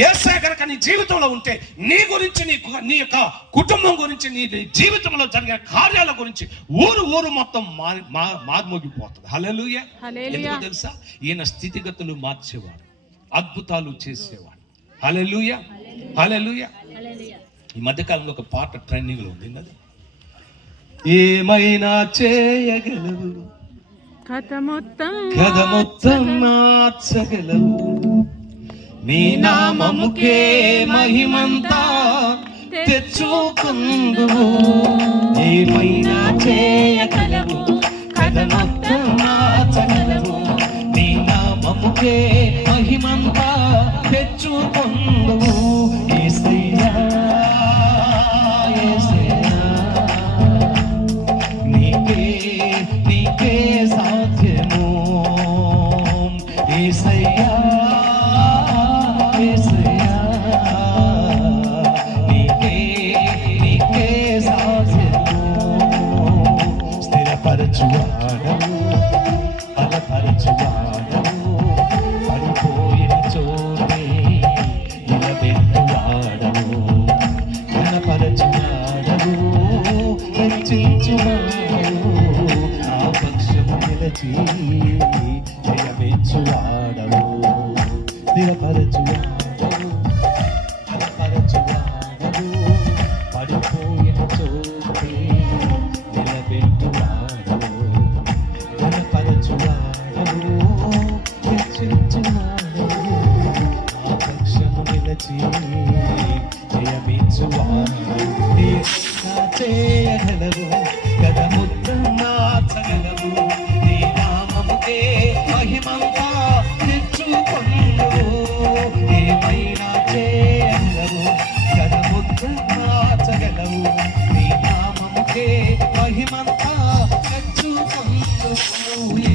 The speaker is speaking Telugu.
యేసయ్య కనుక నీ జీవితంలో ఉంటే నీ గురించి, నీ యొక్క కుటుంబం గురించి, నీ జీవితంలో జరిగే కార్యాల గురించి ఊరు మొత్తం మార్మోగిపోతుంది. హల్లెలూయా. ఎందుకో తెలుసా? ఈయన స్థితిగతులు మార్చేవాడు, అద్భుతాలు చేసేవాడు. హల్లెలూయా, హల్లెలూయా. ఈ మధ్యకాలంలో ఒక పాట ట్రెండింగ్ లో ఉంది, అది ఏమైనా చేయగలవు, కథ మొత్తం మార్చగలవు, నీ నామముకే మహిమంతా తెచ్చుకుందువు. ఏమైనా చేయగలవు, కథ మొత్తం మార్చగలవు, నీ నామముకే మహిమంతా తెచ్చుకుందువు. యేసయ్యా, యేసయ్యా, నీకే సాధ్యము. యేసయ్యా, యేసయ్యా, నీకే సాధ్యము. స్థిరపరచువాడవు, బలపరచువాడవు, పడిపోయిన చోటే నిలబెట్టువాడవు, ఘనపరచువాడవు, హెచ్చించువాడవు, ఆ పక్షము నిలచి జయమిచ్చువాడవు. స్థిరపరచువాడవు, బలపరచువాడవు, పడిపోయిన చోటే నిలబెట్టువాడవు, ఘనపరచువాడవు, హెచ్చించువాడవు, ఆ పక్షము నిలచి జయమిచ్చువాడవు. చేయగలవు, కథ మొత్తం మార్చగలవు, నీ నామముకే మహిమంతా తెచ్చుకొందువు. ఏమైనా చేయగలవు, కథ మొత్తం మార్చగలవు, నీ నామముకే మహిమంతా తెచ్చుకొందువు.